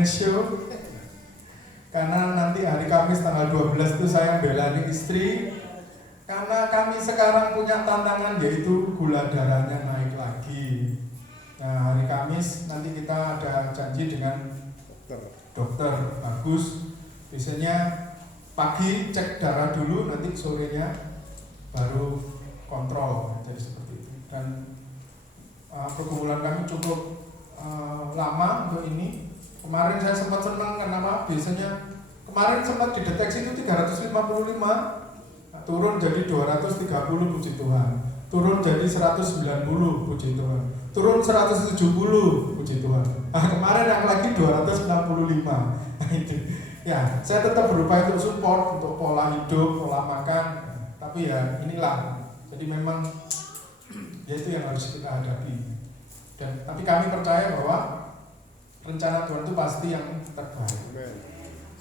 night show. Karena nanti hari Kamis tanggal 12 itu saya belani istri. Karena kami sekarang punya tantangan yaitu gula darahnya naik lagi. Nah, hari Kamis nanti kita ada janji dengan dokter bagus. Biasanya pagi cek darah dulu, nanti sorenya baru kontrol. Jadi seperti itu. Dan pergumulan kami cukup lama untuk ini. Kemarin saya sempat senang karena biasanya kemarin sempat dideteksi itu 355, turun jadi 230, puji Tuhan. Turun jadi 190, puji Tuhan. Turun 170, puji Tuhan. Nah, kemarin yang lagi 265. Nah, itu. Ya, saya tetap berupaya untuk support untuk pola hidup, pola makan. Tapi ya inilah. Jadi memang ya itu yang harus kita hadapi. Dan tapi kami percaya bahwa rencana Tuhan itu pasti yang terbaik.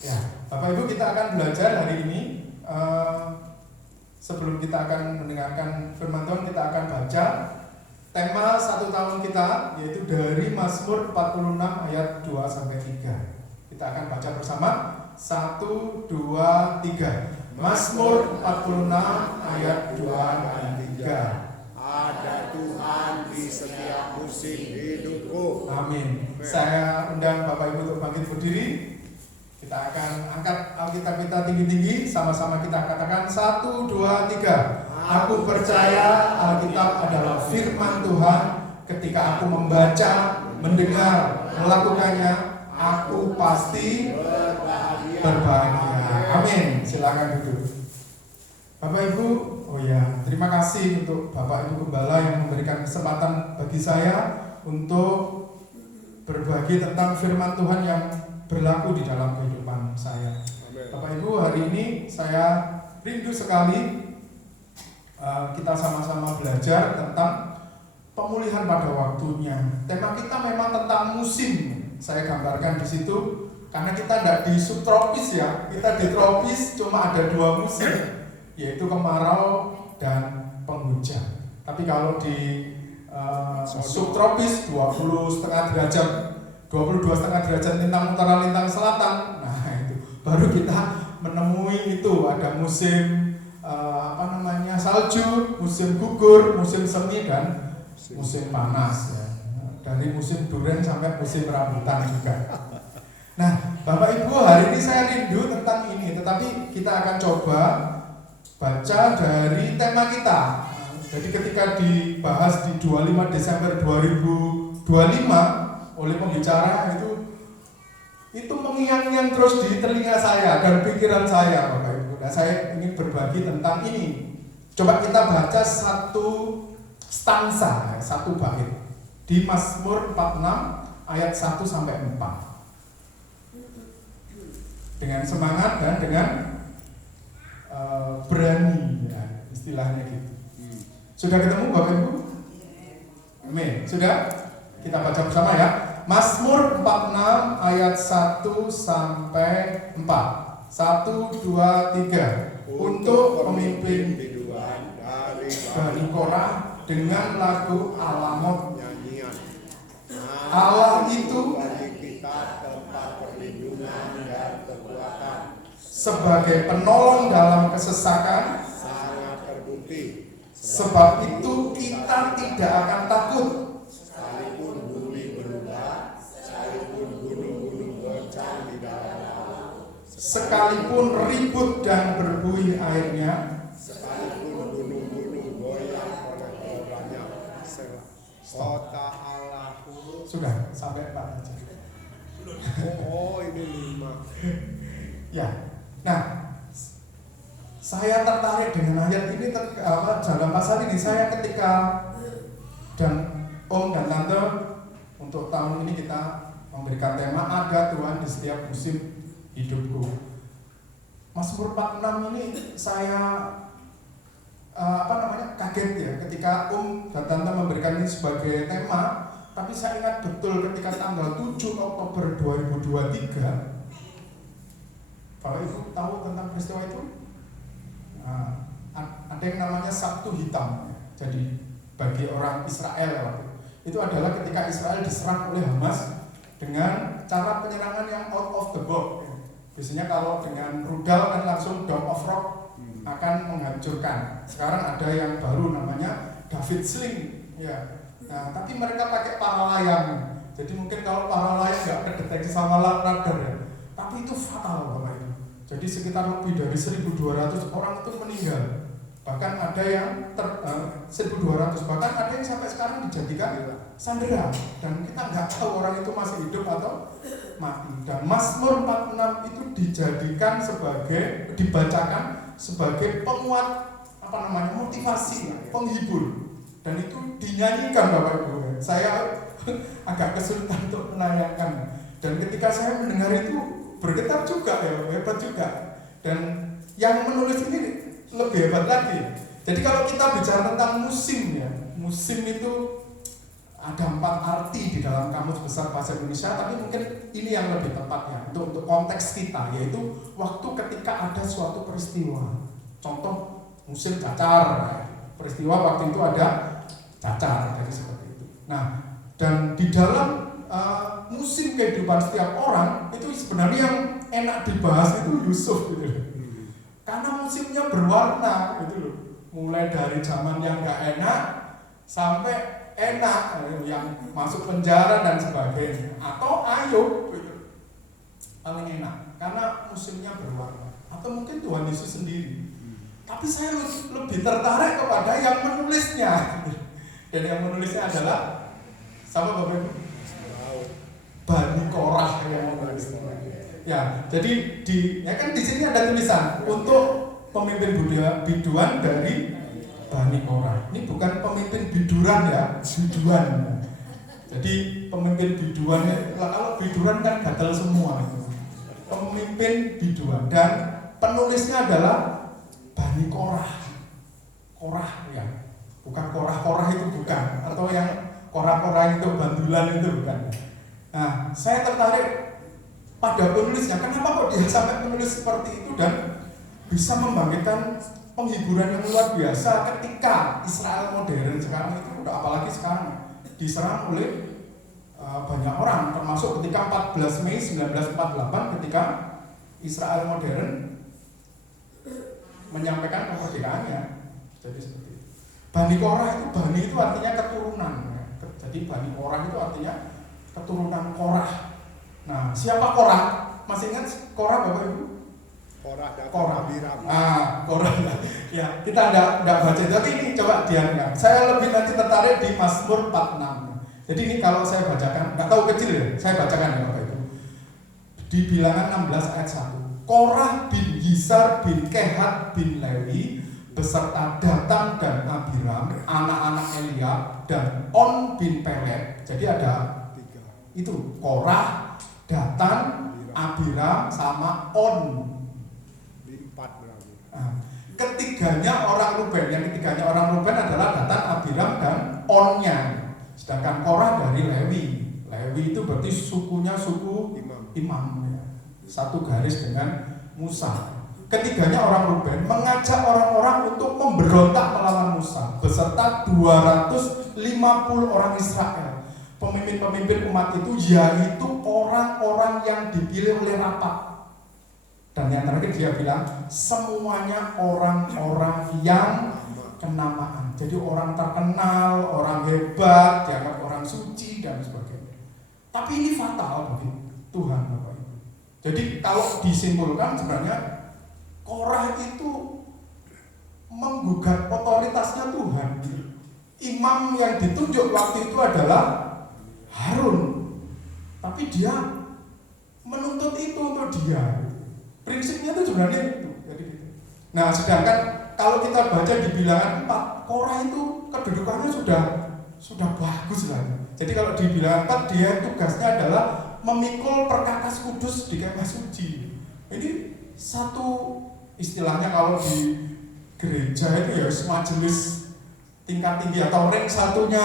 Ya, Bapak Ibu, kita akan belajar hari ini. Sebelum kita akan mendengarkan firman Tuhan, kita akan baca tema 1 tahun kita, yaitu dari Mazmur 46 ayat 2-3. Kita akan baca bersama. 1, 2, 3. Mazmur 46 ayat 2 dan 3. Ada Tuhan di setiap musim hidupku. Amin. Saya undang Bapak Ibu untuk bangkit berdiri. Kita akan angkat Alkitab kita tinggi-tinggi. Sama-sama kita katakan 1, 2, 3. Aku percaya Alkitab adalah firman Tuhan. Ketika aku membaca, mendengar, melakukannya, aku pasti berbahagia. Amin. Silakan duduk. Bapak Ibu, oh ya, terima kasih untuk Bapak Ibu Gembala yang memberikan kesempatan bagi saya untuk berbagi tentang firman Tuhan yang berlaku di dalam kehidupan saya. Bapak Ibu, hari ini saya rindu sekali kita sama-sama belajar tentang pemulihan pada waktunya. Tema kita memang tentang musim. Saya gambarkan di situ karena kita tidak di subtropis ya, kita di tropis, cuma ada 2 musim, yaitu kemarau dan penghujan. Tapi kalau di subtropis 20,5 derajat, 22,5 derajat lintang utara lintang selatan. Nah, itu baru kita menemui itu ada musim salju, musim gugur, musim semi dan musim panas ya. Dari musim durian sampai musim rambutan juga. Nah, Bapak Ibu, hari ini saya rindu tentang ini, tetapi kita akan coba baca dari tema kita. Jadi ketika dibahas di 25 Desember 2025 oleh pembicara itu mengiang-ngiang terus di telinga saya dan pikiran saya, Bapak Ibu. Nah, saya ingin berbagi tentang ini. Coba kita baca satu stansa, satu bait di Mazmur 46 ayat 1-4. Dengan semangat dan dengan berani ya, istilahnya gitu. Sudah ketemu Bapak Ibu? Amin. Sudah? Kita baca bersama ya. Mazmur 46 ayat 1-4. 1, 2, 3. Untuk pemimpin dari Korah dengan lagu Alamot. Allah itu kita tempat perlindungan dan kekuatan, sebagai penolong dalam kesesakan. sangat terbukti. Sebab itu kita tidak akan takut, Sekalipun bumi berubah, sekalipun gunung-gunung goncang di dalam laut, sekalipun ribut dan berbuih airnya. sekalipun gunung-gunung goyang oleh ombaknya. Kota Allahku. Sudah sampai 4 aja. Oh, ini 5. Ya. Nah, saya tertarik dengan ayat ini dalam pasal ini. Saya ketika dan Om dan Tante untuk tahun ini kita memberikan tema ada Tuhan di setiap musim hidupku. Mazmur 46 ini saya kaget ya ketika dan Tante memberikan ini sebagai tema. Tapi saya ingat betul ketika tanggal 7 Oktober 2023, Bapak Ibu tahu tentang peristiwa itu? Ada yang namanya Sabtu Hitam. Jadi bagi orang Israel itu adalah ketika Israel diserang oleh Hamas dengan cara penyerangan yang out of the box. Biasanya kalau dengan rudal kan langsung Dome of Rock akan menghancurkan. Sekarang ada yang baru namanya David Sling, ya. Nah, tapi mereka pakai paralayang. Jadi mungkin kalau paralayang nggak kedeteksi sama radar ya, tapi itu fatal Bapak Ibu. Jadi sekitar lebih dari 1.200 orang itu meninggal. Bahkan ada yang 1.200, bahkan ada yang sampai sekarang dijadikan sandera, dan kita nggak tahu orang itu masih hidup atau mati. Dan Mazmur 46 itu dibacakan sebagai penguat motivasi, penghibur, dan itu dinyanyikan Bapak Ibu. Saya agak kesulitan untuk menanyakan, dan ketika saya mendengar itu bergetar juga ya, hebat juga. Dan yang menulis ini lebih hebat lagi. Jadi kalau kita bicara tentang musim ya, musim itu ada 4 arti di dalam Kamus Besar Bahasa Indonesia, tapi mungkin ini yang lebih tepatnya untuk konteks kita, yaitu waktu ketika ada suatu peristiwa. Contoh musim cacar, peristiwa waktu itu ada cacar, jadi seperti itu. Nah, dan di dalam musim kehidupan setiap orang itu sebenarnya yang enak dibahas itu Yusuf gitu. Karena musimnya berwarna gitu loh. Mulai dari zaman yang gak enak sampai enak, yang masuk penjara dan sebagainya. Atau Ayub gitu. Paling enak karena musimnya berwarna. Atau mungkin Tuhan Yesus sendiri. Tapi saya lebih tertarik kepada yang menulisnya. Dan yang menulisnya adalah sama Bapak Ibu? Bani Korah yang menulisnya. Ya, jadi di sini ada tulisan untuk pemimpin biduan dari Bani Korah. Ini bukan pemimpin biduran ya, biduan. Jadi pemimpin biduan, kalau biduran kan gatal semua. Pemimpin biduan, dan penulisnya adalah Bani Korah. Korah ya, bukan Korah itu bukan, atau yang Korah itu bandulan itu bukan. Nah, saya tertarik pada penulisnya. Kenapa kok dia sampai menulis seperti itu dan bisa membangkitkan penghiburan yang luar biasa ketika Israel modern sekarang itu, apalagi sekarang diserang oleh banyak orang, termasuk ketika 14 Mei 1948 ketika Israel modern menyampaikan kemerdekaannya. Jadi seperti itu. Bani Korah itu, Bani itu artinya keturunan. Jadi Bani Korah itu artinya keturunan Korah. Nah, siapa Korah? Masih ingat Korah Bapak Ibu? Korah. Korah. Ya, kita enggak baca itu. Tapi ini coba dianggap. Saya lebih nanti tertarik di Mazmur 46. Jadi ini kalau saya bacakan, enggak tahu kecil ya, saya bacakan ya Bapak Ibu. Di Bilangan 16 ayat 1. Korah bin Yizar bin Kehat bin Lewi beserta Datan dan Abiram, anak-anak Eliab, dan On bin Pelet. Jadi ada 3. Itu Korah, Datan, Abiram, sama On. 4 berarti. Ketiganya orang Ruben. Yang ketiganya orang Ruben adalah Datan, Abiram, dan On-nya. Sedangkan Korah dari Lewi. Lewi itu berarti sukunya suku Imam ya. Satu garis dengan Musa. Ketiganya orang Ruben mengajak orang-orang untuk memberontak melawan Musa beserta 250 orang Israel. Pemimpin-pemimpin umat itu yaitu orang-orang yang dipilih oleh rapat. Dan yang terakhir dia bilang semuanya orang-orang yang kenamaan. Jadi orang terkenal, orang hebat, dianggap orang suci dan sebagainya. Tapi ini fatal bagi Tuhan Bapak Ibu. Jadi kalau disimpulkan sebenarnya Korah itu menggugat otoritasnya Tuhan. Imam yang ditunjuk waktu itu adalah Harun. Tapi dia menuntut itu untuk dia. Prinsipnya itu sebenarnya itu. Nah, sedangkan kalau kita baca di Bilangan 4, Korah itu kedudukannya sudah bagus lah. Jadi kalau di Bilangan 4 dia tugasnya adalah memikul perkakas kudus di kemah suci. Ini satu istilahnya kalau di gereja itu ya majelis tingkat tinggi atau rank satunya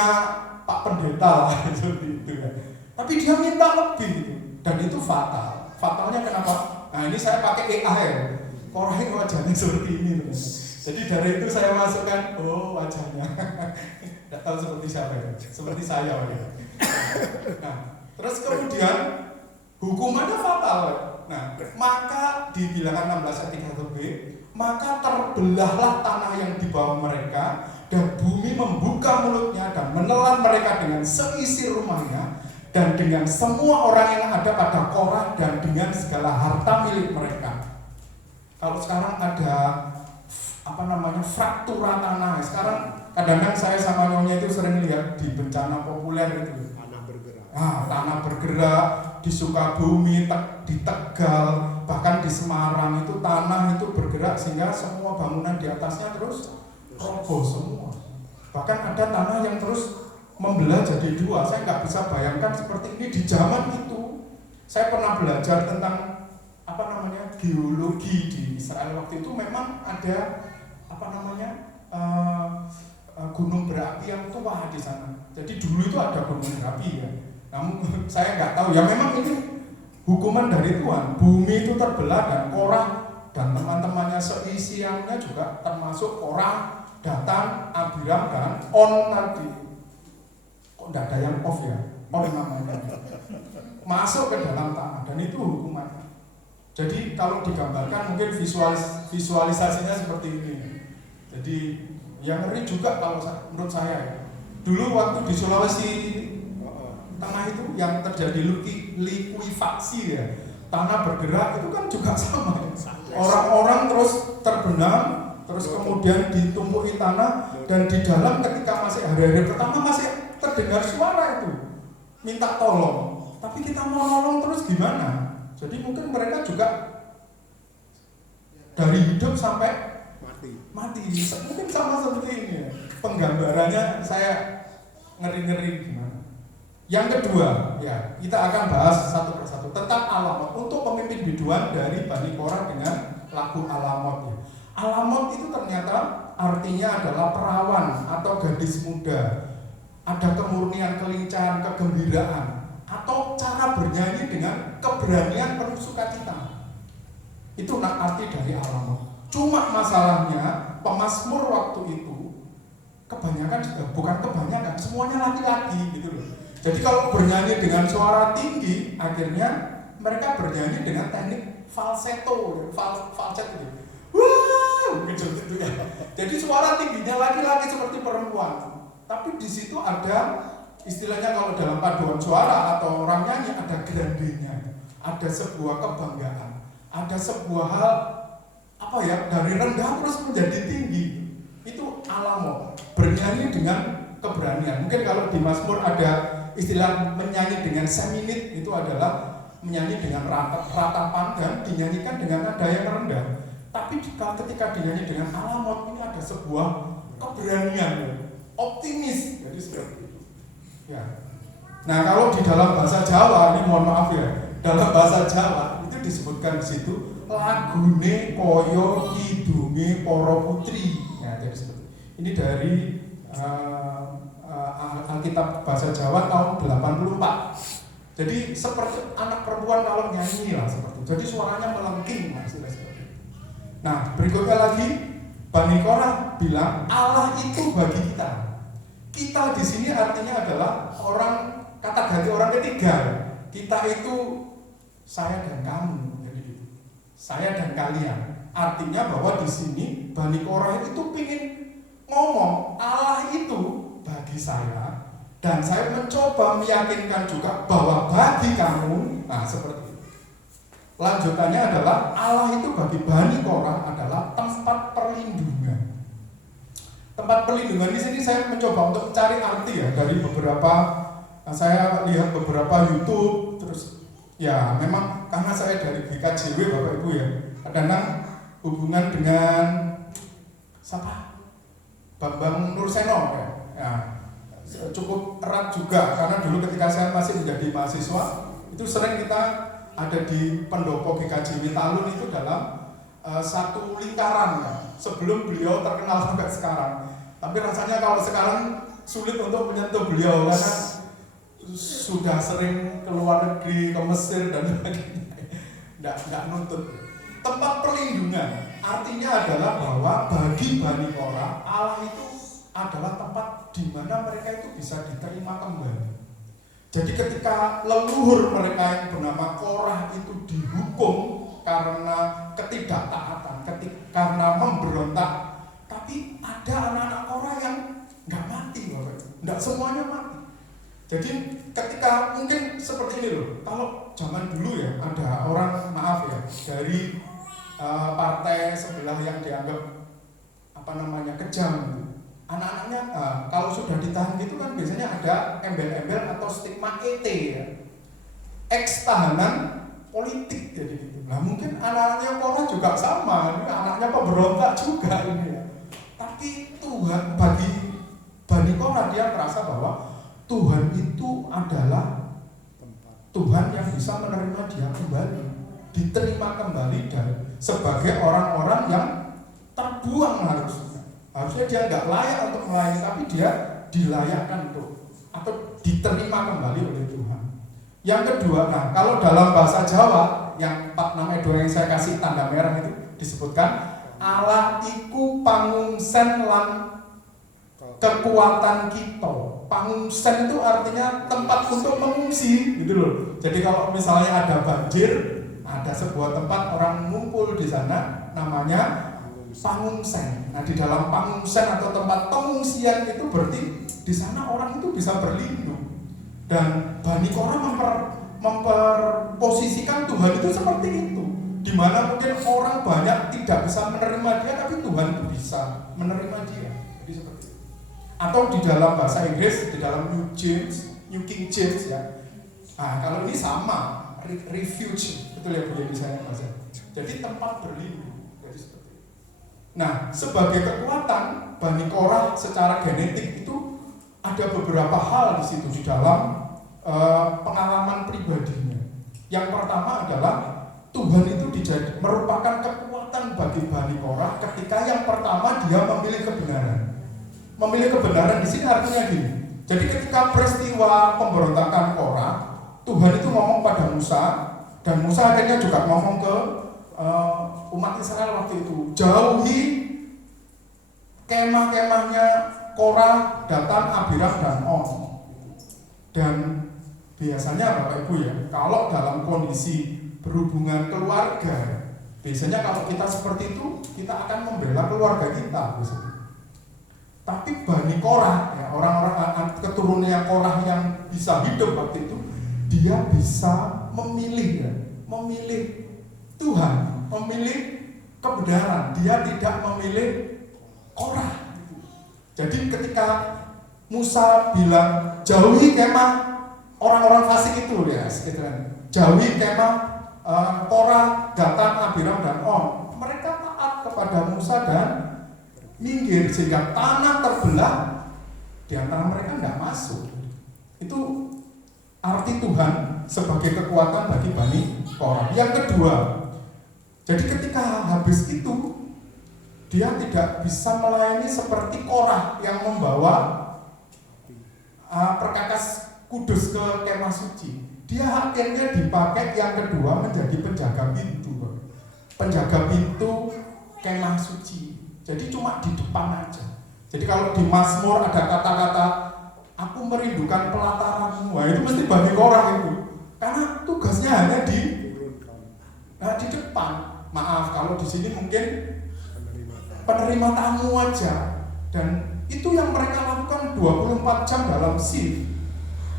Pak Pendeta lah seperti itu ya. Tapi dia minta lebih gitu. Dan itu fatal. Fatalnya kenapa? Nah ini saya pakai AI ya. Korah ini wajahnya seperti ini teman. Jadi dari itu saya masukkan, oh wajahnya. Tidak tahu seperti siapa ya. Seperti saya ya. Nah, Terus kemudian hukumannya fatal. Nah, maka di Bilangan 16 ayat 3b, maka terbelahlah tanah yang di bawah mereka, dan bumi membuka mulutnya dan menelan mereka dengan seisi rumahnya dan dengan semua orang yang ada pada Korah dan dengan segala harta milik mereka. Kalau sekarang ada fraktura tanah. Sekarang kadang-kadang saya sama Nyonya itu sering lihat di bencana populer itu. Tanah bergerak di Sukabumi, di Tegal, bahkan di Semarang itu tanah itu bergerak sehingga semua bangunan di atasnya terus roboh semua. Bahkan ada tanah yang terus membelah jadi dua. Saya nggak bisa bayangkan seperti ini di zaman itu. Saya pernah belajar tentang geologi di Israel waktu itu. Memang ada gunung berapi yang tua di sana. Jadi dulu itu ada gunung berapi ya. Namun saya nggak tahu ya, memang ini hukuman dari Tuhan. Bumi itu terbelah dan Korah dan teman-temannya seisiannya juga termasuk Korah, Datan, Abiram dan On tadi. Kok nggak ada yang off ya? On namanya. Masuk ke dalam tanah dan itu hukuman. Jadi kalau digambarkan mungkin visualisasinya seperti ini. Jadi yang ngeri juga kalau menurut saya ya. Dulu waktu di Sulawesi tanah itu yang terjadi likuifaksi ya, tanah bergerak itu kan juga sama. Orang-orang terus terbenam, terus kemudian ditumpuki tanah, dan di dalam ketika masih hari-hari pertama masih terdengar suara itu minta tolong. Tapi kita mau nolong terus gimana? Jadi mungkin mereka juga dari hidup sampai mati. Mungkin sama seperti ini ya. Penggambarannya saya ngeri-ngeri gimana. Yang kedua, ya kita akan bahas satu persatu tentang Alamot untuk pemimpin biduan dari Bani Korah dengan lagu Alamot ya. Alamot itu ternyata artinya adalah perawan atau gadis muda. Ada kemurnian, kelincahan, kegembiraan, atau cara bernyanyi dengan keberanian penuh sukacita. Itu arti dari Alamot. Cuma masalahnya pemazmur waktu itu bukan kebanyakan, semuanya laki-laki gitu loh. Jadi kalau bernyanyi dengan suara tinggi, akhirnya mereka bernyanyi dengan teknik falsetto, falset itu. Wah, gitu ya. Jadi suara tingginya laki-laki seperti perempuan. Tapi di situ ada istilahnya kalau dalam paduan suara atau orang nyanyi ada grandenya, ada sebuah kebanggaan, ada sebuah hal dari rendah terus menjadi tinggi. Itu Alamot, bernyanyi dengan keberanian. Mungkin kalau di Mazmur ada istilah menyanyi dengan seminit, itu adalah menyanyi dengan ratapan dan dinyanyikan dengan nada yang rendah. Tapi ketika dinyanyi dengan Alamot, ini ada sebuah keberanian, optimis. Jadi seperti itu. Ya. Nah, kalau di dalam bahasa Jawa, ini mohon maaf ya, dalam bahasa Jawa itu disebutkan di situ lagune koyo kidunge para putri. Nah, jadi seperti ini dari Alkitab Bahasa Jawa tahun 84. Jadi seperti anak perempuan kalau nyanyi lah seperti itu. Jadi suaranya melengking lah seperti itu. Nah, berikutnya lagi Bani Korah bilang Allah itu bagi kita. Kita di sini artinya adalah orang, kata ganti orang ketiga. Kita itu saya dan kamu. Saya dan kalian. Artinya bahwa di sini Bani Korah itu pingin ngomong Allah itu bagi saya, dan saya mencoba meyakinkan juga bahwa bagi kamu. Nah, seperti itu. Lanjutannya adalah Allah itu bagi Bani Korah adalah tempat perlindungan. Tempat perlindungan di sini saya mencoba untuk mencari arti ya dari beberapa. Saya lihat beberapa YouTube, terus ya memang karena saya dari GKJW Bapak Ibu ya, kadang-kadang hubungan dengan siapa? Bambang Nurseno ya, cukup erat juga karena dulu ketika saya masih menjadi mahasiswa itu sering kita ada di pendopo GKJW Talun itu dalam satu lingkaran ya, sebelum beliau terkenal sampai sekarang. Tapi rasanya kalau sekarang sulit untuk menyentuh beliau karena sudah sering ke luar negeri, ke Mesir dan sebagainya. Nggak nuntut. Tempat perlindungan artinya adalah bahwa bagi Bani Korah Allah itu adalah tempat di mana mereka itu bisa diterima kembali. Jadi ketika leluhur mereka yang bernama Korah itu dihukum karena ketidaktaatan, karena memberontak, tapi ada anak-anak Korah yang nggak mati, nggak semuanya mati. Jadi ketika mungkin seperti ini loh, kalau zaman dulu ya ada orang, maaf ya, dari partai sebelah yang dianggap kejam, anak-anaknya kalau sudah ditahan gitu kan biasanya ada embel-embel atau stigma ET ya, ex tahanan politik jadi gitu. Nah mungkin anak-anaknya Korah juga sama, ini anaknya pemberontak juga ini ya. Tapi Tuhan bagi Bani Korah dia merasa bahwa Tuhan itu adalah Tuhan yang bisa menerima dia kembali, diterima kembali dan sebagai orang-orang yang terbuang harusnya dia nggak layak untuk melayani, tapi dia dilayakkan untuk atau diterima kembali oleh Tuhan. Yang kedua, nah kalau dalam bahasa Jawa yang 462 yang saya kasih tanda merah itu disebutkan Allah iku pangungsen lan kekuatan kita. Pangungsen itu artinya tempat untuk mengungsi gitu loh. Jadi kalau misalnya ada banjir, ada sebuah tempat orang ngumpul di sana namanya pangungsen. Nah di dalam pangungsen atau tempat pengungsian itu berarti di sana orang itu bisa berlindung. Dan Bani Korah memposisikan Tuhan itu seperti itu, di mana mungkin orang banyak tidak bisa menerima dia, tapi Tuhan itu bisa menerima dia. Jadi seperti itu. Atau di dalam bahasa Inggris, di dalam New King James ya. Nah kalau ini sama, refuge, betul ya Bu Yeni saya bahasa. Jadi tempat berlindung. Jadi seperti itu. Nah sebagai kekuatan Bani Korah secara genetik itu ada beberapa hal di situ di dalam pengalaman pribadinya. Yang pertama adalah Tuhan itu merupakan kekuatan bagi Bani Korah ketika yang pertama dia memilih kebenaran. Memilih kebenaran di sini artinya gini. Jadi ketika peristiwa pemberontakan Korah, Tuhan itu ngomong pada Musa, dan Musa akhirnya juga ngomong ke umat Israel waktu itu, jauhi kemah-kemahnya Korah, Datan, Abiram, dan On. Dan biasanya Bapak Ibu ya, kalau dalam kondisi berhubungan keluarga, biasanya kalau kita seperti itu, kita akan membela keluarga kita biasanya. Tapi Bani Korah, ya, orang-orang keturunannya Korah yang bisa hidup waktu itu, dia bisa memilih ya, memilih Tuhan, memilih kebenaran. Dia tidak memilih Korah. Jadi ketika Musa bilang jauhi kemah orang-orang fasik itu ya, sekitaran, jauhi kemah Korah, Datan, Abiram, dan On, mereka taat kepada Musa dan minggir sehingga tanah terbelah di antara mereka tidak masuk. Itu arti Tuhan sebagai kekuatan bagi Bani Korah. Yang kedua, jadi ketika habis itu dia tidak bisa melayani seperti Korah yang membawa perkakas kudus ke kemah suci. Dia akhirnya dipakai yang kedua menjadi penjaga pintu. Penjaga pintu kemah suci. Jadi cuma di depan aja. Jadi kalau di Mazmur ada kata-kata aku merindukan pelataranmu, wah itu mesti Bani Korah itu. Karena tugasnya hanya di depan. Maaf kalau di sini mungkin penerima tamu aja. Dan itu yang mereka lakukan 24 jam dalam shift.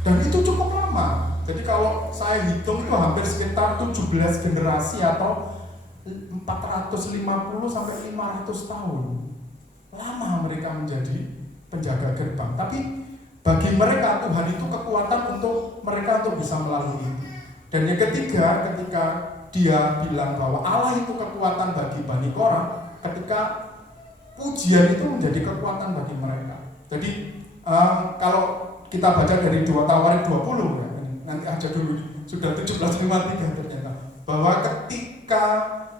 Dan itu cukup lama. Jadi kalau saya hitung itu hampir sekitar 17 generasi atau 450 sampai 500 tahun. Lama mereka menjadi penjaga gerbang. Tapi bagi mereka Tuhan itu kekuatan untuk mereka untuk bisa melalui itu. Dan yang ketiga, ketika dia bilang bahwa Allah itu kekuatan bagi Bani Korah, ketika pujian itu menjadi kekuatan bagi mereka. Jadi kalau kita baca dari 2 Tawarik 20 ya, nanti aja dulu, sudah 17:53 ternyata, bahwa ketika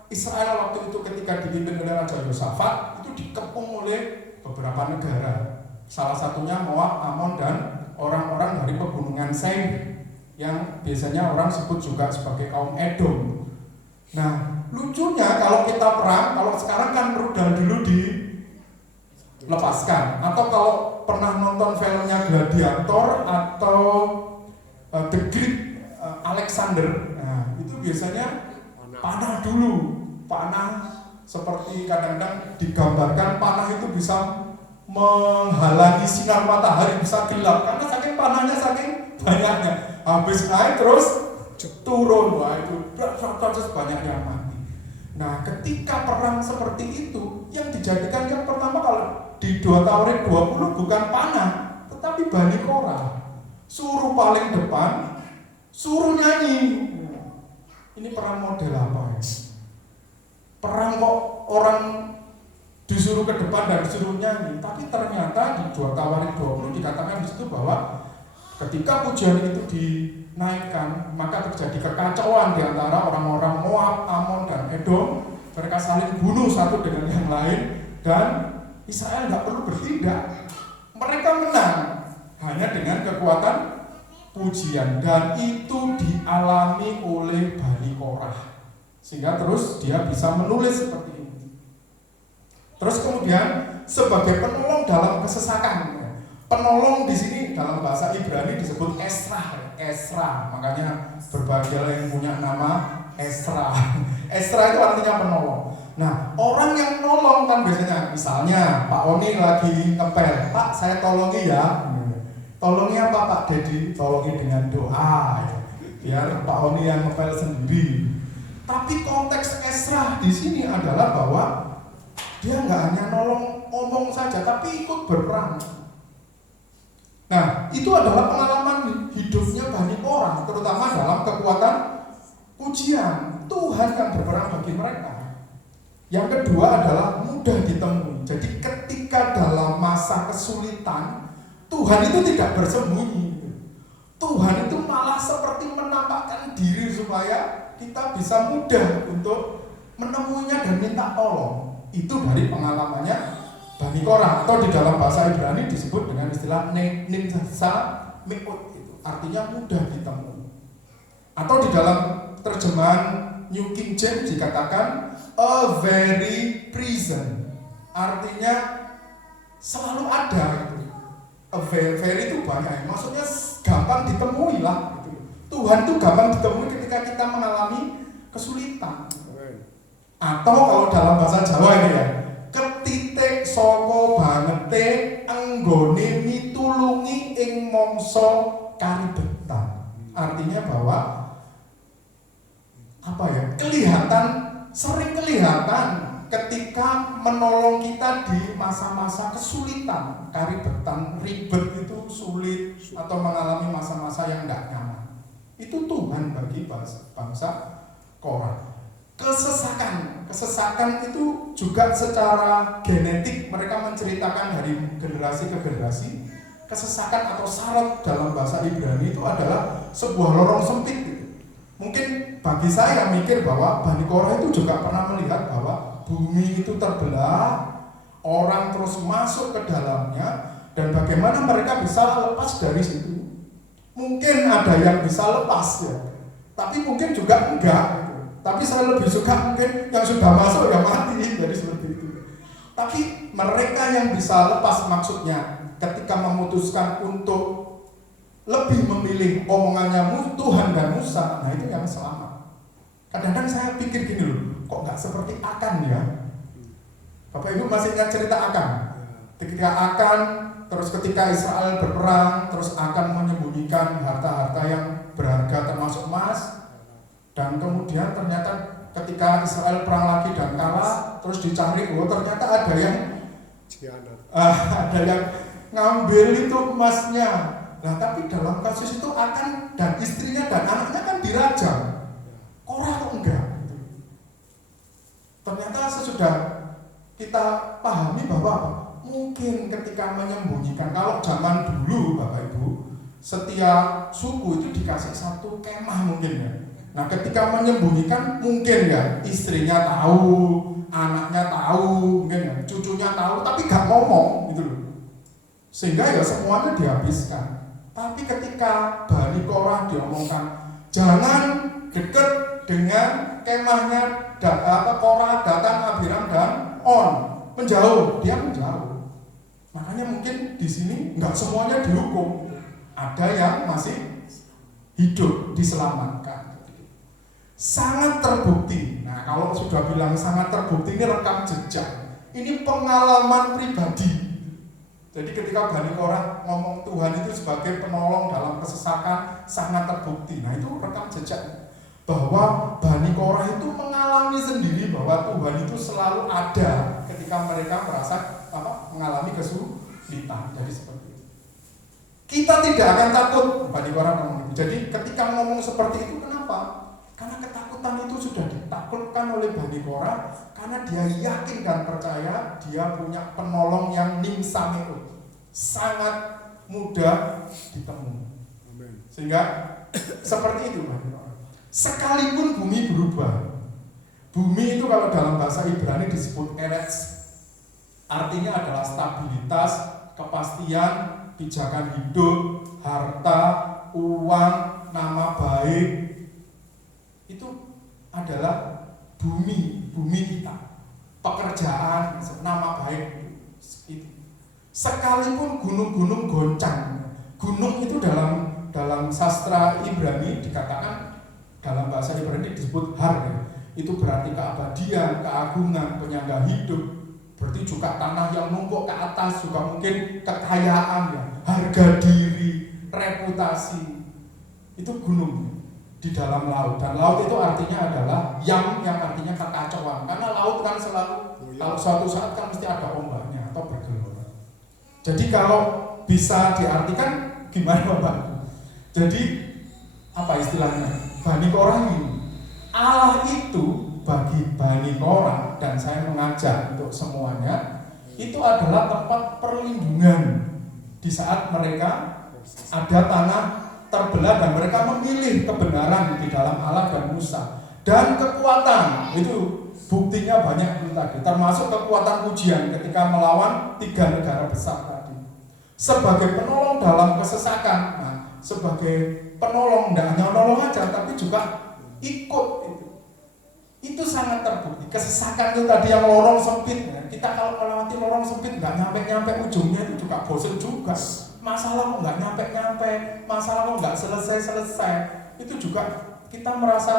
Israel waktu itu ketika dipimpin oleh Raja Yosafat itu dikepung oleh beberapa negara, salah satunya Moab, Amon, dan orang-orang dari pegunungan Seir yang biasanya orang sebut juga sebagai kaum Edom. Nah lucunya kalau kita perang, kalau sekarang kan rudal dulu dilepaskan, atau kalau pernah nonton filmnya Gladiator atau The Great Alexander. Nah, itu biasanya panah dulu. Panah seperti kadang-kadang digambarkan panah itu bisa menghalangi sinar matahari, bisa gelap karena saking panahnya, saking banyaknya. Habis naik terus turun, wah itu terus banyak yang mati. Nah, ketika perang seperti itu, yang dijadikan yang pertama kalau di 2 Taurat 20 bukan panah, tetapi Bani Korah. Suruh paling depan, suruh nyanyi. Ini perang model apa ya? Perang kok orang disuruh ke depan dan disuruh nyanyi, tapi ternyata di 2 Tawarik 20 dikatakan di situ bahwa ketika pujian itu dinaikkan, maka terjadi kekacauan di antara orang-orang Moab, Amon, dan Edom. Mereka saling bunuh satu dengan yang lain dan Israel nggak perlu bertindak. Mereka menang hanya dengan kekuatan pujian, dan itu dialami oleh Bani Korah. Sehingga terus dia bisa menulis seperti ini. Terus kemudian sebagai penolong dalam kesesakan, penolong di sini dalam bahasa Ibrani disebut Esra. Esra, makanya berbagai yang punya nama Esra. Esra itu artinya penolong. Nah, orang yang nolong kan biasanya, misalnya Pak Oni lagi ngepel, Pak saya tolongi ya. Tolongi apa Pak Dedi? Tolongi dengan doa, ya. Biar Pak Oni yang ngepel sendiri. Tapi konteks Esra di sini adalah bahwa dia nggak hanya nolong ngomong saja, tapi ikut berperang. Nah, itu adalah pengalaman hidupnya Bani Korah, terutama dalam kekuatan pujian. Tuhan yang berperang bagi mereka. Yang kedua adalah mudah ditemui. Jadi ketika dalam masa kesulitan, Tuhan itu tidak bersembunyi. Tuhan itu malah seperti menampakkan diri supaya kita bisa mudah untuk menemuinya dan minta tolong. Itu dari pengalamannya Bani Korah, atau di dalam bahasa Ibrani disebut dengan istilah nimsa me'ut, itu artinya mudah ditemui. Atau di dalam terjemahan New King James dikatakan a very present, artinya selalu ada itu. A very itu banyak, maksudnya gampang ditemui lah gitu. Tuhan itu gampang ditemui ketika kita mengalami kesulitan. Atau kalau dalam bahasa Jawa ini ya, ketitik saka bangete anggone mitulungi ing mangsa karibetan. Artinya bahwa apa ya? Sering kelihatan ketika menolong kita di masa-masa kesulitan, karibetan, ribet itu sulit, atau mengalami masa-masa yang enggak nyaman. Itu Tuhan bagi bangsa Korah. Kesesakan itu juga secara genetik mereka menceritakan dari generasi ke generasi. Kesesakan atau sarat dalam bahasa Ibrani itu adalah sebuah lorong sempit gitu. Mungkin bagi saya mikir bahwa Bani Korah itu juga pernah melihat bahwa bumi itu terbelah, orang terus masuk ke dalamnya, dan bagaimana mereka bisa lepas dari situ. Mungkin ada yang bisa lepas ya, tapi mungkin juga enggak gitu. Tapi saya lebih suka mungkin yang sudah masuk ya mati, jadi seperti itu. Tapi mereka yang bisa lepas, maksudnya ketika memutuskan untuk lebih memilih omongannya Tuhan dan Musa, nah itu yang selamat. Kadang-kadang saya pikir gini loh, kok nggak seperti Akan ya? Bapak Ibu masih ingat cerita Akan? Ketika Akan, terus ketika Israel berperang, terus Akan menyembunyikan harta-harta yang berharga termasuk emas. Dan kemudian ternyata ketika Israel perang lagi dan kalah, terus dicari, ternyata ada yang ngambil itu emasnya. Nah, tapi dalam kasus itu Akan dan istrinya dan anaknya kan dirajam. Korah kok enggak? Ternyata sesudah kita pahami bahwa mungkin ketika menyembunyikan, kalau zaman dulu Bapak Ibu, setiap suku itu dikasih satu kemah mungkin ya. Nah, ketika menyembunyikan mungkin ya istrinya tahu, anaknya tahu, mungkin ya cucunya tahu, tapi gak ngomong gitu loh. Sehingga ya semuanya dihabiskan. Tapi ketika Bani Korah diomongkan, jangan dekat dengan kemahnya Korah, Datan, Abiram dan On, menjauh, dia menjauh. Makanya mungkin di sini nggak semuanya dihukum, ada yang masih hidup, diselamatkan. Sangat terbukti. Nah, kalau sudah bilang sangat terbukti, ini rekam jejak. Ini pengalaman pribadi. Jadi ketika Bani Korah ngomong Tuhan itu sebagai penolong dalam kesesakan, sangat terbukti. Nah, itu rekam jejak. Bahwa Bani Korah itu mengalami sendiri bahwa Tuhan itu selalu ada ketika mereka merasa mengalami kesulitan. Jadi seperti itu. Kita tidak akan takut, Bani Korah ngomong. Jadi ketika ngomong seperti itu, kenapa? Karena ketakutan itu sudah ditaklukkan oleh Bani Korah, karena dia yakin dan percaya dia punya penolong yang nimsameut, sangat mudah ditemui. Sehingga seperti itu Bani Korah. Sekalipun bumi berubah, bumi itu kalau dalam bahasa Ibrani disebut eretz, artinya adalah stabilitas, kepastian, pijakan hidup, harta, uang, nama baik. Itu adalah bumi kita, pekerjaan, nama baik itu. Sekalipun gunung-gunung goncang, gunung itu dalam sastra Ibrani dikatakan, dalam bahasa Ibrani disebut har, ya. Itu berarti keabadian, keagungan, penyangga hidup. Berarti juga tanah yang numpuk ke atas, juga mungkin kekayaan, ya, harga diri, reputasi. Itu gunung di dalam laut, dan laut itu artinya adalah yang artinya kekacauan, karena laut kan selalu kalau suatu saat kan mesti ada ombaknya atau bergelora. Jadi kalau bisa diartikan gimana Bapak? Jadi apa istilahnya? Bani Korah ini, Allah itu bagi Bani Korah, dan saya mengajak untuk semuanya, itu adalah tempat perlindungan di saat mereka ada tanah terbelah dan mereka memilih kebenaran di dalam Allah dan Musa, dan kekuatan itu buktinya banyak itu tadi, termasuk kekuatan ujian ketika melawan 3 negara besar tadi. Sebagai penolong dalam kesesakan, nah, sebagai penolong, tidak hanya nolong aja tapi juga ikut itu sangat terbukti. Kesesakan itu tadi yang lorong sempit, ya. Kita kalau melewati lorong sempit nggak nyampe ujungnya itu juga bosan juga. Masalah kok nggak nyampe, masalah kok nggak selesai, itu juga kita merasa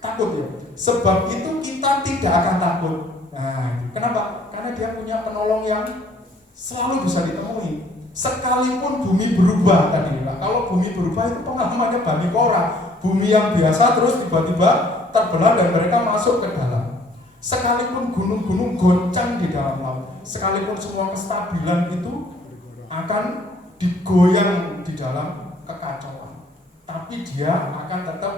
takut, ya. Sebab itu kita tidak akan takut. Nah, kenapa? Karena dia punya penolong yang selalu bisa ditemui. Sekalipun bumi berubah tadi, Pak. Kalau bumi berubah itu pengalamannya Bani Korah. Bumi yang biasa terus tiba-tiba terbelah dan mereka masuk ke dalam. Sekalipun gunung-gunung goncang di dalam laut, sekalipun semua kestabilan itu akan digoyang di dalam kekacauan, tapi dia akan tetap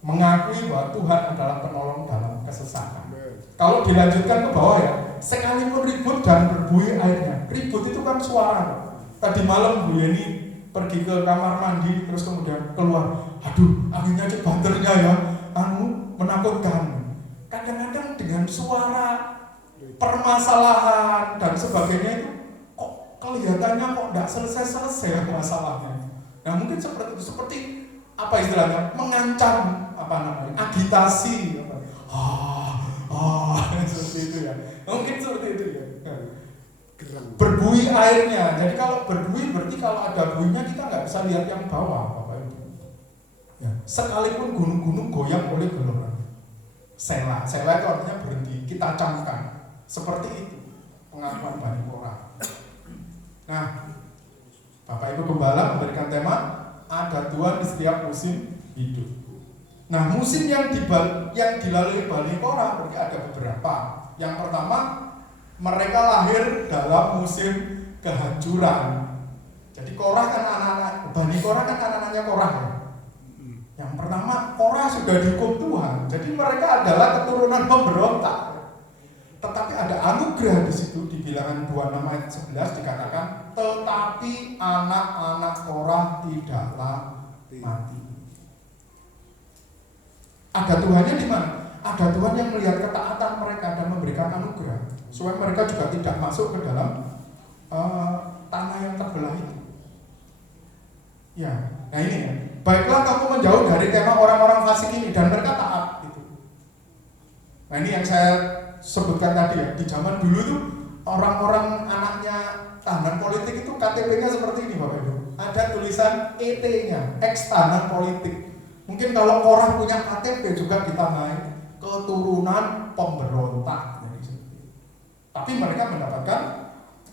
mengakui bahwa Tuhan adalah penolong dalam kesesakan. Kalau dilanjutkan ke bawah, ya, sekalipun ribut dan berbuih airnya. Ribut itu kan suara. Tadi malam Bu Yeni pergi ke kamar mandi terus kemudian keluar, aduh anginnya banternya ya, menakutkan. Kadang-kadang dengan suara permasalahan dan sebagainya itu kok kelihatannya kok tidak selesai masalahnya. Nah mungkin seperti itu, seperti apa istilahnya, mengancam agitasi, seperti itu ya. Mungkin seperti itu ya. Berbuih airnya. Jadi kalau berbuih berarti kalau ada buihnya kita nggak bisa lihat yang bawah, Bapak Ibu. Ya. Sekalipun gunung-gunung goyang oleh gelora. Sela itu artinya berhenti, kita camkan. Seperti itu pengakuan Bani Korah. Nah, Bapak Ibu Gembala memberikan tema ada Tuhan di setiap musim hidup. Nah, musim yang dilalui Bani Korah berarti ada beberapa. Yang pertama, mereka lahir dalam musim kehancuran. Jadi Korah kan Bani Korah kan anak-anaknya Korah, ya. Yang pertama, Korah sudah dihukum Tuhan. Jadi mereka adalah keturunan pemberontak. Tetapi ada anugerah di situ, di Bilangan 26 ayat 11 dikatakan, tetapi anak-anak Korah tidaklah mati. Ada Tuhannya di mana? Ada Tuhan yang melihat ketaatan mereka dan memberikan anugerah supaya mereka juga tidak masuk ke dalam tanah yang terbelah itu. Ya, nah ini ya. Baiklah kamu menjauh dari tema orang-orang fasik ini dan mereka taat gitu. Nah ini yang saya sebutkan tadi ya. Di zaman dulu tuh orang-orang anaknya tahanan politik itu KTP-nya seperti ini Bapak Ibu. ada tulisan ET-nya, ex tanah politik. Mungkin kalau orang punya KTP juga kita naik keturunan pemberontak. Tapi mereka mendapatkan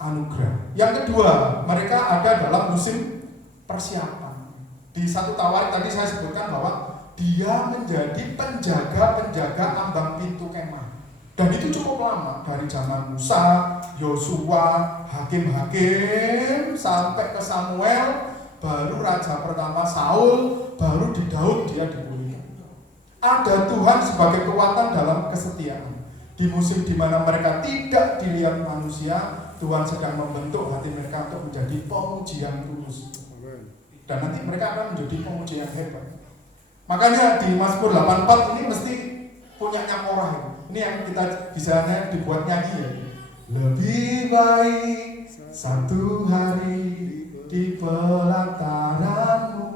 anugerah. Yang kedua, mereka ada dalam musim persiapan. Di 1 Tawarik tadi saya sebutkan bahwa dia menjadi penjaga ambang pintu kemah. Dan itu cukup lama, dari zaman Musa, Yosua, hakim-hakim, sampai ke Samuel, baru raja pertama Saul, baru di Daud dia dipulihkan. Ada Tuhan sebagai kekuatan dalam kesetiaan. Di musim di mana mereka tidak dilihat manusia, Tuhan sedang membentuk hati mereka untuk menjadi pemuji yang tulus. Dan nanti mereka akan menjadi pemuji yang hebat. Makanya di Mazmur 84 ini mesti punyanya Korah. Ini yang kita bisanya dibuat nyanyi ya. Lebih baik 1 hari di pelataranmu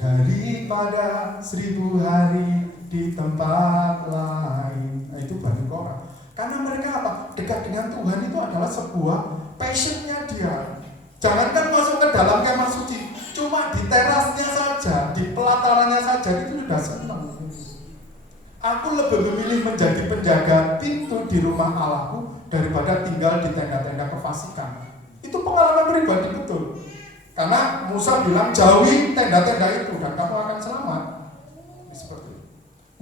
daripada 1000 hari di tempat lain. Nah, itu Bani Korah. Karena mereka apa? Dekat dengan Tuhan itu adalah sebuah passionnya dia. Jangankan masuk ke dalam kemah suci, cuma di terasnya saja, di pelatarannya saja itu sudah senang. Aku lebih memilih menjadi penjaga pintu di rumah Allahku daripada tinggal di tenda-tenda kefasikan. Itu pengalaman pribadi betul. Karena Musa bilang jauhi tenda-tenda itu dan kamu akan selamat. Seperti itu.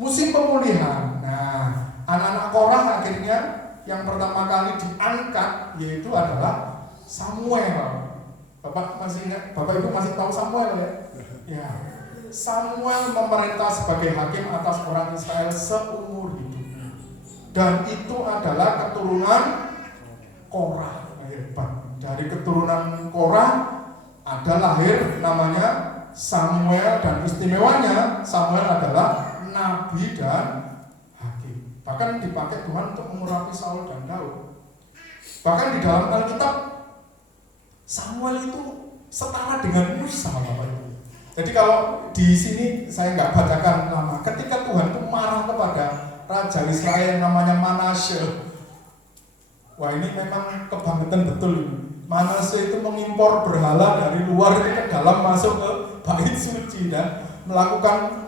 Musim pemulihan. Nah, anak-anak Korah akhirnya yang pertama kali diangkat yaitu adalah Samuel. Bapak masih ingat? Bapak Ibu masih tahu Samuel ya? Ya. Samuel memerintah sebagai hakim atas orang Israel seumur hidupnya. Dan itu adalah keturunan Korah. Hebat. Dari keturunan Korah ada lahir namanya Samuel, dan istimewanya Samuel adalah nabi dan hakim. Bahkan dipakai Tuhan untuk mengurapi Saul dan Daud. Bahkan di dalam Alkitab Samuel itu setara dengan Musa, Bapak Ibu. Jadi kalau di sini saya nggak bacakan nama. Ketika Tuhan itu marah kepada raja Israel yang namanya Manasye. Wah, ini memang kebangetan betul ini. Manasye itu mengimpor berhala dari luar itu ke dalam, masuk ke bait suci dan melakukan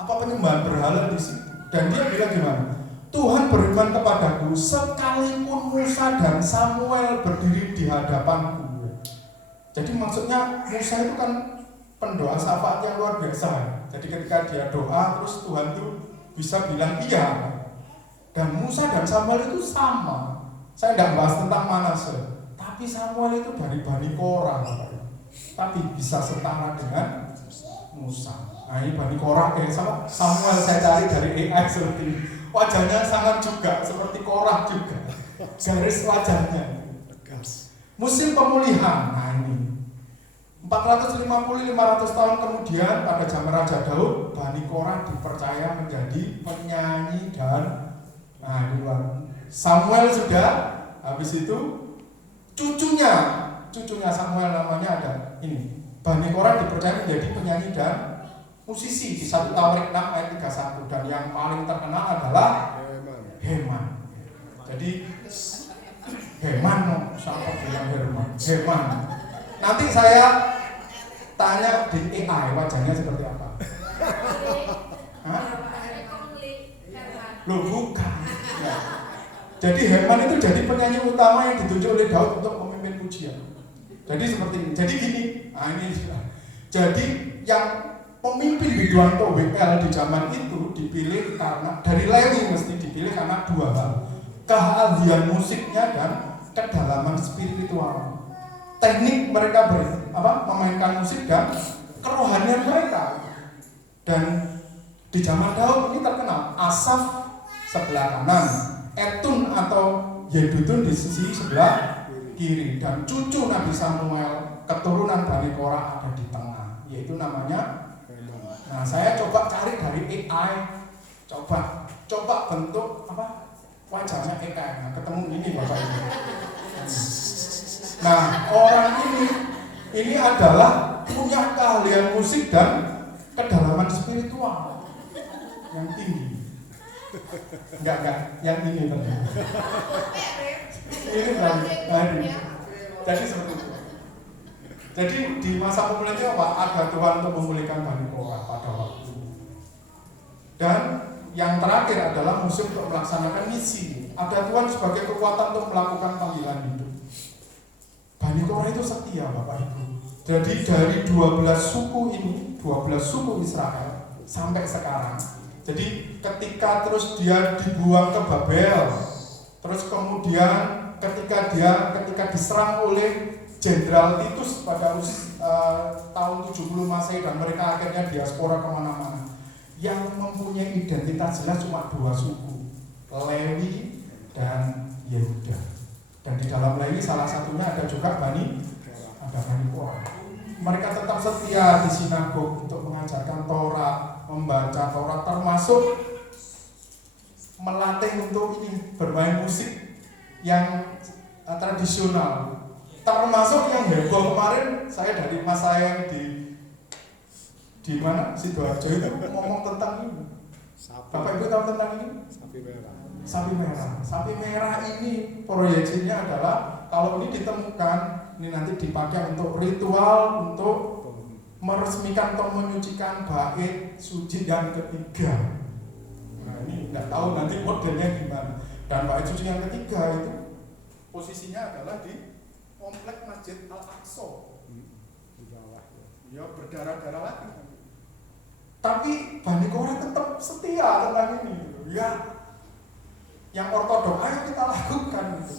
penyembahan berhala di situ. Dan dia bilang gimana? Tuhan beriman kepadaku sekalipun Musa dan Samuel berdiri di hadapanku. Jadi maksudnya Musa itu kan pendoa syafaat yang luar biasa. Jadi ketika dia doa terus Tuhan itu bisa bilang iya. Dan Musa dan Samuel itu sama. Saya tidak bahas tentang Manasye, tapi Samuel itu dari Bani Korah, tapi bisa setara dengan Musa. Nah, ini Bani Korah Samuel saya cari dari AI seperti ini. Wajahnya sangat juga seperti Korah juga. Garis wajahnya. Musim pemulihan. Nah, ini 450-500 tahun kemudian pada zaman Raja Daud, Bani Korah dipercaya menjadi penyanyi dan di luar. Samuel sudah, habis itu cucunya Samuel namanya ada ini. Bani Korah dipercaya menjadi penyanyi dan musisi di 1 Tawarik 6 ayat 31, dan yang paling terkenal adalah Heman. Jadi Heman, siapa bilang Heman? Nanti saya tanya di AI wajahnya seperti apa. Hah? Loh, bukan. Ya. Jadi Heman itu jadi penyanyi utama yang ditunjuk oleh Daud untuk memimpin pujian. Jadi seperti ini. Jadi gini. Nah, ini. Jadi yang pemimpin Biduanto WL di zaman itu dipilih karena dari Lewi mesti dipilih karena 2 hal. Keahlian musiknya dan kedalaman spiritual. Teknik mereka memainkan musik dan kerohanian mereka. Dan di zaman Daud ini terkenal Asaf sebelah kanan, Etun atau Yedutun di sisi sebelah kiri, dan cucu Nabi Samuel keturunan Bani Korah ada di tengah, yaitu namanya. Nah, saya coba cari dari AI, coba bentuk wajahnya AI. Nah, ketemu ini Bapak Ibu. Nah, orang ini adalah punya keahlian musik dan kedalaman spiritual yang tinggi. Enggak, yang ini tadi. Ini tadi. Jadi seperti itu. Jadi di masa pemulihan itu apa? Ada Tuhan untuk memulihkan Bani Korah pada waktu. Dan yang terakhir adalah musim untuk melaksanakan misi. Ada Tuhan sebagai kekuatan untuk melakukan panggilan hidup. Bani Korah itu setia Bapak Ibu. Jadi dari 12 suku ini, 12 suku Israel sampai sekarang. Jadi ketika terus dia dibuang ke Babel, terus kemudian ketika diserang oleh Jenderal Titus pada tahun 70 Masehi dan mereka akhirnya diaspora kemana-mana. Yang mempunyai identitas jelas cuma 2 suku, Lewi dan Yehuda. Dan di dalam Lewi salah satunya ada juga Bani Korah. Mereka tetap setia di sinagog untuk mengajarkan Taurat, membaca Taurat, termasuk melatih untuk ini bermain musik yang tradisional. Termasuk yang heboh kemarin, saya dari mas saya di mana Sidoarjo itu ngomong tentang ini. Bapak Ibu tahu tentang ini? Sapi merah. Sapi merah. Sapi merah ini proyeksinya adalah kalau ini ditemukan, ini nanti dipakai untuk ritual untuk meresmikan atau menyucikan bait suci yang ketiga. Nah ini nggak tahu nanti modelnya gimana. Dan bait suci yang ketiga itu posisinya adalah di komplek Masjid Al-Aqsa. Di bawah. Ya berdarah-darah lagi. Tapi Bani Korah tetap setia tentang ini. Ya, yang ortodok ayo kita lakukan gitu.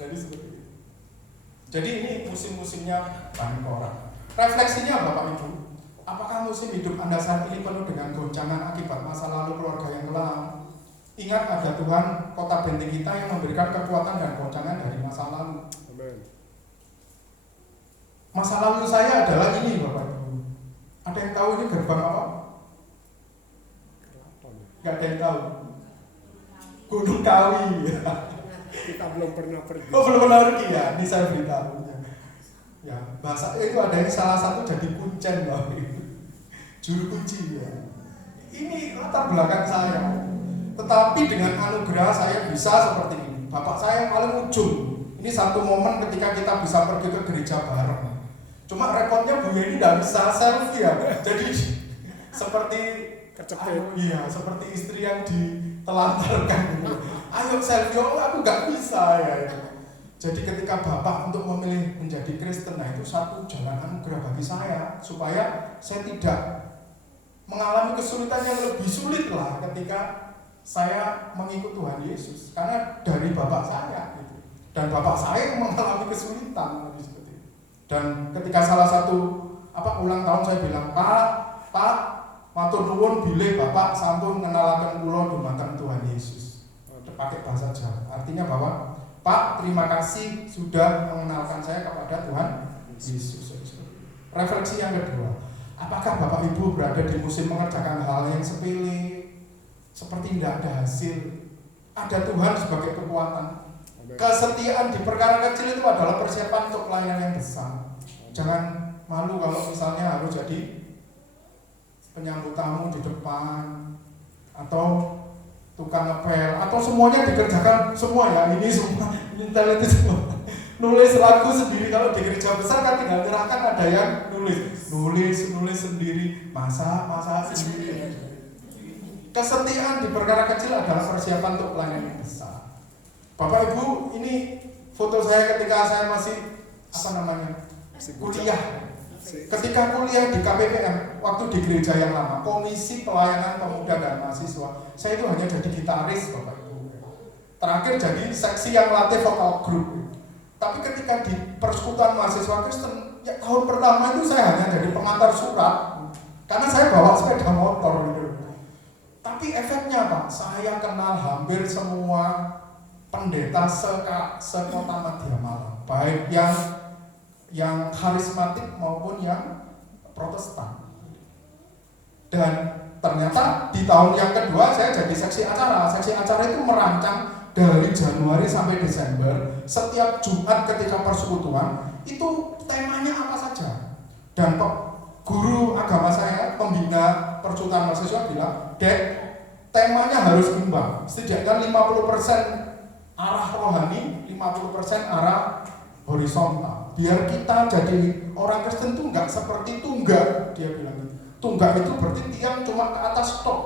Jadi seperti itu. Jadi ini musim-musimnya Bani Korah. Refleksinya Bapak Ibu, apakah musim hidup Anda saat ini penuh dengan goncangan akibat masa lalu keluarga yang kelam? Ingat ada Tuhan, kota benteng kita yang memberikan kekuatan dan goncangan dari masa lalu. Amen. Masa lalu saya adalah ini Bapak Ibu. Ada yang tahu ini gerbang apa? Gak ada yang tahu. Gunung Kawi. Kita belum pernah pergi. Oh belum pernah pergi ya? Ini saya beritahu. Ya bahasa itu ada yang salah satu jadi kuncen Bapak Ibu. Juru kunci ya. Ini latar belakang saya. Tetapi dengan anugerah saya bisa seperti ini. Bapak saya yang paling ujung. Ini satu momen ketika kita bisa pergi ke gereja bareng. Cuma repotnya Bu ini tidak bisa selfie ya. Jadi seperti Kecepet. iya, seperti istri yang ditelantarkan. Ayo selfie, oh aku nggak bisa ya. Jadi ketika Bapak untuk memilih menjadi Kristen, nah itu satu jalan anugerah bagi saya supaya saya tidak mengalami kesulitan yang lebih sulit lah ketika saya mengikut Tuhan Yesus. Karena dari Bapak saya gitu. Dan Bapak saya yang mengalami kesulitan seperti itu. Dan ketika salah satu ulang tahun saya bilang, Pak, matur nuwun bilih Bapak sampun ngenalaken kula dumateng Tuhan Yesus. Pakai bahasa Jawa. Artinya bahwa Pak, terima kasih sudah mengenalkan saya kepada Tuhan Yesus. Refleksi yang kedua, apakah Bapak Ibu berada di musim mengerjakan hal yang sepele, seperti tidak ada hasil? Ada Tuhan sebagai kekuatan. Kesetiaan di perkara kecil itu adalah persiapan untuk pelayanan yang besar. Jangan malu kalau misalnya harus jadi penyambut tamu di depan atau tukang ngepel atau semuanya dikerjakan semua ya, ini semua mentality semua. Nulis lagu sendiri, kalau di gereja besar kan tinggal nyerahkan, ada yang nulis sendiri, masak sendiri. Kesetiaan di perkara kecil adalah persiapan untuk pelayanan yang besar. Bapak Ibu, ini foto saya ketika saya masih kuliah. Ketika kuliah di KPPM, waktu di gereja yang lama, Komisi Pelayanan Pemuda dan Mahasiswa, saya itu hanya jadi gitaris Bapak Ibu. Terakhir jadi seksi yang latih vokal grup. Tapi ketika di persekutuan mahasiswa Kristen, ya tahun pertama itu saya hanya jadi pengantar surat, karena saya bawa sepeda motor gitu. Tapi efeknya Pak, saya kenal hampir semua pendeta sekota Madya Malang, baik yang karismatik maupun yang Protestan. Dan ternyata di tahun yang kedua saya jadi seksi acara. Seksi acara itu merancang dari Januari sampai Desember, setiap Jumat ketika persekutuan itu temanya apa saja. Dan guru agama saya, pembina persekutuan mahasiswa bilang, "Dek, temanya harus imbang. Setidaknya 50% arah rohani, 50% arah horizontal. Biar kita jadi orang Kristen tuh nggak seperti tunggak, dia bilang gitu. Tunggak itu berarti tiang cuma ke atas tok,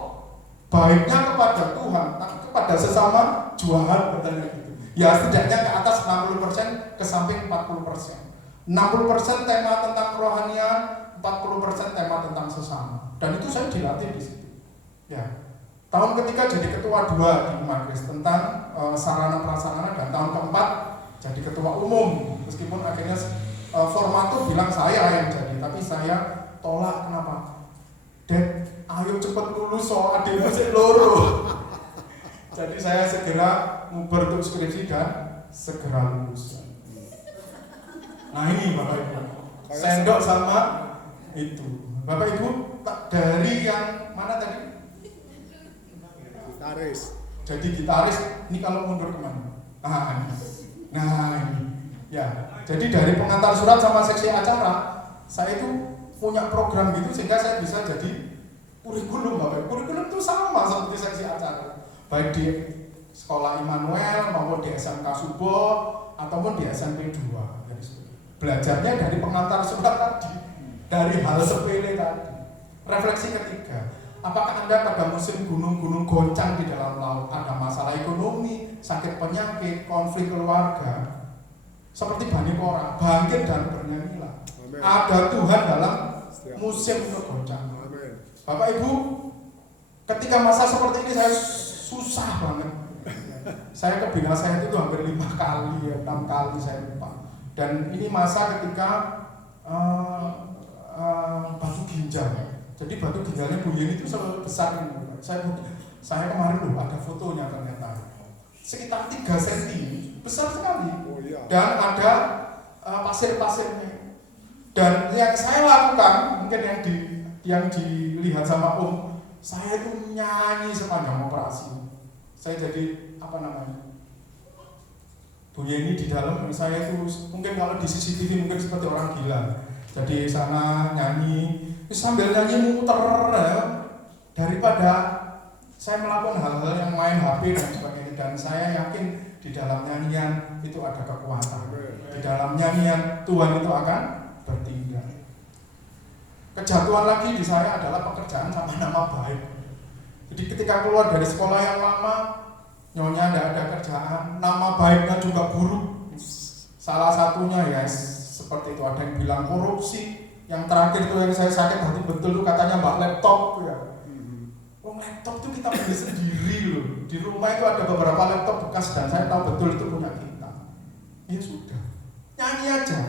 baiknya kepada Tuhan, tapi kepada sesama jualan katanya gitu. Ya setidaknya ke atas 60%, ke samping 40%. 60% tema tentang kerohanian, 40% tema tentang sesama. Dan itu saya dilatih di situ. Ya. Tahun ketiga jadi ketua 2 di Magris tentang sarana prasarana, dan tahun keempat jadi ketua umum. Meskipun akhirnya formatur bilang saya yang jadi, tapi saya tolak. Kenapa? Dad, ayo cepet lulus, soal adikmu sik loro. Jadi saya segera nguber untuk skripsi dan segera lulus. Nah ini Bapak Ibu, sendok sama itu. Bapak Ibu, dari yang mana tadi? Gitaris. Jadi gitaris, ini kalau mundur kemana? Nah ini. Ya, jadi dari pengantar surat sama seksi acara, saya itu punya program gitu sehingga saya bisa jadi kurikulum Bapak. Kurikulum itu sama seperti seksi acara, baik di sekolah Immanuel maupun di SMK Subo ataupun di SMP 2. Belajarnya dari pengantar surat tadi, dari hal sepele tadi. Refleksi ketiga, apakah Anda pada musim gunung-gunung goncang di dalam laut, ada masalah ekonomi, sakit penyakit, konflik keluarga, seperti Bani Korah, bangkit dan bernyanyilah. Amen. Ada Tuhan dalam musim untuk goncang. Amen. Bapak Ibu, ketika masa seperti ini saya susah banget. Saya ke bina saya itu hampir 5 kali, 6 kali saya lupa. Dan ini masa ketika batu ginjal. Jadi batu ginjalnya Bu Yeni itu selalu besar ini. Saya kemarin loh ada fotonya ternyata. Sekitar 3 cm, besar sekali. Oh iya. Dan ada pasir-pasirnya. Dan yang saya lakukan, mungkin yang dilihat sama Om, saya itu nyanyi sepanjang operasi. Saya jadi Bu Yeni di dalam, saya itu mungkin kalau di CCTV mungkin seperti orang gila. Jadi sana nyanyi, sambil nyanyi muter ya, daripada saya melakukan hal-hal yang main HP dan sebagainya. Dan saya yakin di dalam nyanyian itu ada kekuatan. Di dalam nyanyian Tuhan itu akan bertindak. Kejatuhan lagi di saya adalah pekerjaan sama nama baik. Jadi ketika keluar dari sekolah yang lama, nyonya tidak ada kerjaan, nama baiknya juga buruk. Salah satunya ya seperti itu, ada yang bilang korupsi. Yang terakhir itu yang saya sakit hati betul itu katanya Mbak laptop ya. Laptop itu kita beli sendiri loh. Di rumah itu ada beberapa laptop bekas dan saya tahu betul itu punya kita. Ya sudah, nyanyi aja.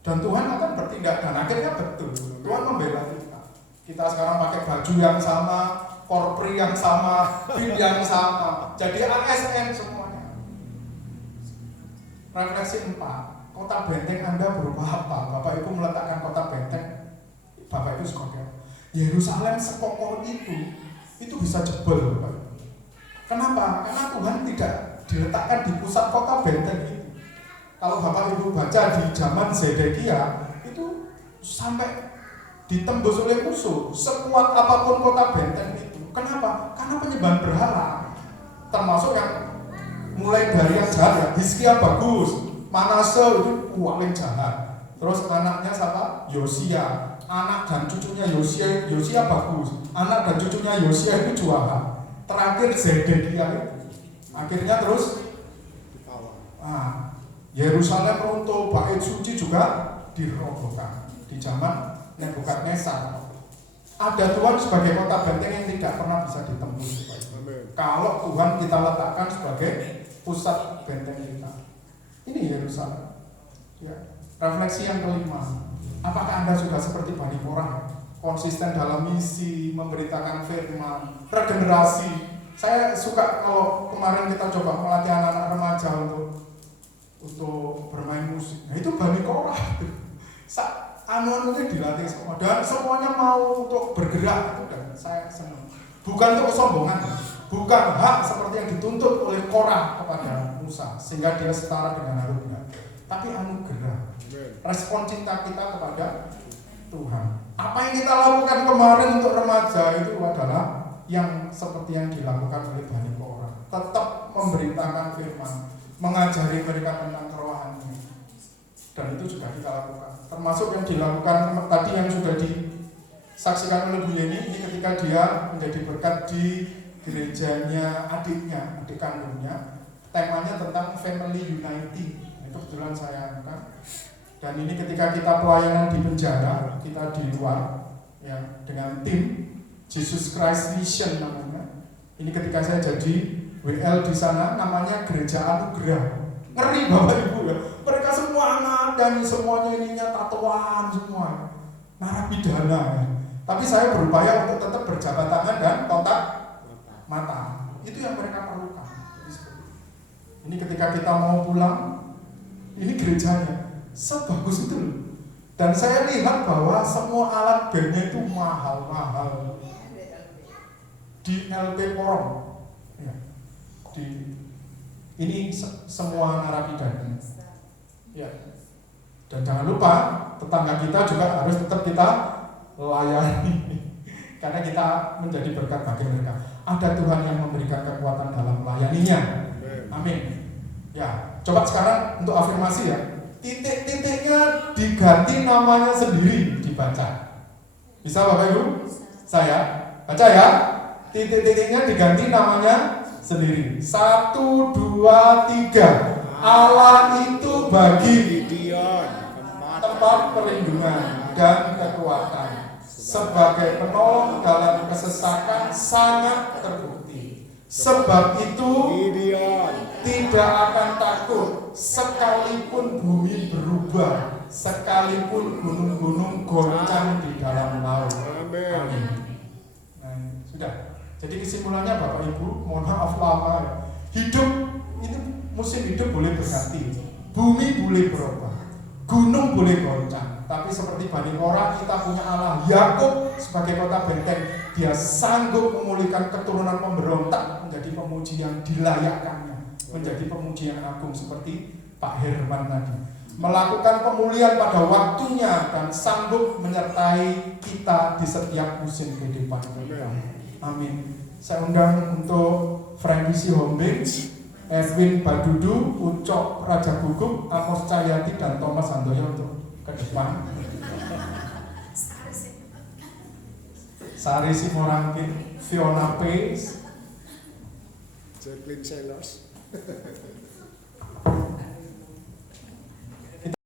Dan Tuhan akan bertindak dan akhirnya betul. Tuhan membela kita. Kita sekarang pakai baju yang sama, korpri yang sama, bin yang sama. Jadi ASN semuanya. Refleksi 4. Kota benteng Anda berupa apa? Bapak Ibu meletakkan kota benteng. Bapak Ibu sebagai Yerusalem sekokoh itu bisa jebol, Bapak. Kenapa? Karena Tuhan tidak diletakkan di pusat kota benteng itu. Kalau Bapak Ibu baca di zaman Zedekia itu sampai ditembus oleh musuh, sekuat apapun kota benteng itu. Kenapa? Karena penyembahan berhala, termasuk yang mulai dari yang jahat ya, Hizkia bagus, Manase itu paling jahat. Terus anaknya siapa? Yosia. Anak dan cucunya Yosia bagus. Anak dan cucunya Yosia itu jahat. Terakhir Zedekia itu. Akhirnya terus Yerusalem runtuh, bait suci juga dirobohkan di zaman Nebukadnezar. Ada Tuhan sebagai kota benteng yang tidak pernah bisa ditembus. Kalau Tuhan kita letakkan sebagai pusat benteng kita. Ini Yerusalem. Ya. Refleksi yang kelima. Apakah Anda sudah seperti Bani Korah, konsisten dalam misi, memberitakan firman, regenerasi? Saya suka kalau kemarin kita coba melatih anak-anak remaja untuk bermain musik. Nah itu Bani Korah. Anuannya dilatih semua dan semuanya mau untuk bergerak itu, dan saya senang. Bukan untuk kesombongan, bukan hak seperti yang dituntut oleh Korah kepada Musa sehingga dia setara dengan Harun, tapi anugerah. Respon cinta kita kepada Tuhan. Apa yang kita lakukan kemarin untuk remaja itu adalah yang seperti yang dilakukan oleh Bani Korah. Tetap memberitakan firman, mengajari mereka tentang kerohanian. Dan itu juga kita lakukan. Termasuk yang dilakukan tadi yang sudah disaksikan oleh Bu Yeni, ini ketika dia menjadi berkat di gerejanya adiknya, adik kandungnya, temanya tentang family uniting. Itu kebetulan saya lakukan. Dan ini ketika kita pelayanan di penjara, kita di luar, ya, dengan tim Jesus Christ Mission namanya. Ini ketika saya jadi WL di sana, namanya Gereja Anugerah. Ngeri Bapak Ibu ya. Mereka semua anak dan semuanya ininya tatoan semua, narapidana ya. Tapi saya berupaya untuk tetap berjabat tangan dan kontak mata. Itu yang mereka perlukan. Ini ketika kita mau pulang, ini gerejanya sebagus itu loh. Dan saya lihat bahwa semua alat bandnya itu mahal-mahal. Di LP Porong ya. Ini semua narapidana ya. Dan jangan lupa tetangga kita juga harus tetap kita layani karena kita menjadi berkat bagi mereka. Ada Tuhan yang memberikan kekuatan dalam melayaninya. Amin. Ya, coba sekarang untuk afirmasi ya. Titik-titiknya diganti namanya sendiri dibaca. Bisa Bapak Ibu? Saya baca ya. Titik-titiknya diganti namanya sendiri. 1, 2, 3. Allah itu bagi tempat perlindungan dan kekuatan, sebagai penolong dalam kesesakan sangat terbukti. Sebab itu tidak akan takut sekalipun bumi berubah, sekalipun gunung-gunung goncang di dalam laut. Amin. Nah, sudah. Jadi kesimpulannya Bapak Ibu, mohon maaf lama ya. Hidup itu musim hidup boleh berganti, bumi boleh berubah, gunung boleh goncang. Tapi seperti Bani Korah, kita punya Allah Yakub sebagai kota benteng. Dia sanggup memulihkan keturunan pemberontak menjadi pemuji yang dilayakkannya, menjadi pemuji yang agung seperti Pak Herman tadi. Melakukan pemulihan pada waktunya dan sanggup menyertai kita di setiap musim kehidupan kita. Amin. Saya undang untuk Frankie Hombing, Edwin Badudu, Ucok Raja Gugup, Amos Cahyati dan Thomas Handoyo untuk ke depan. Sari Simorangkit, Fiona Pace, Jacqueline Sellers.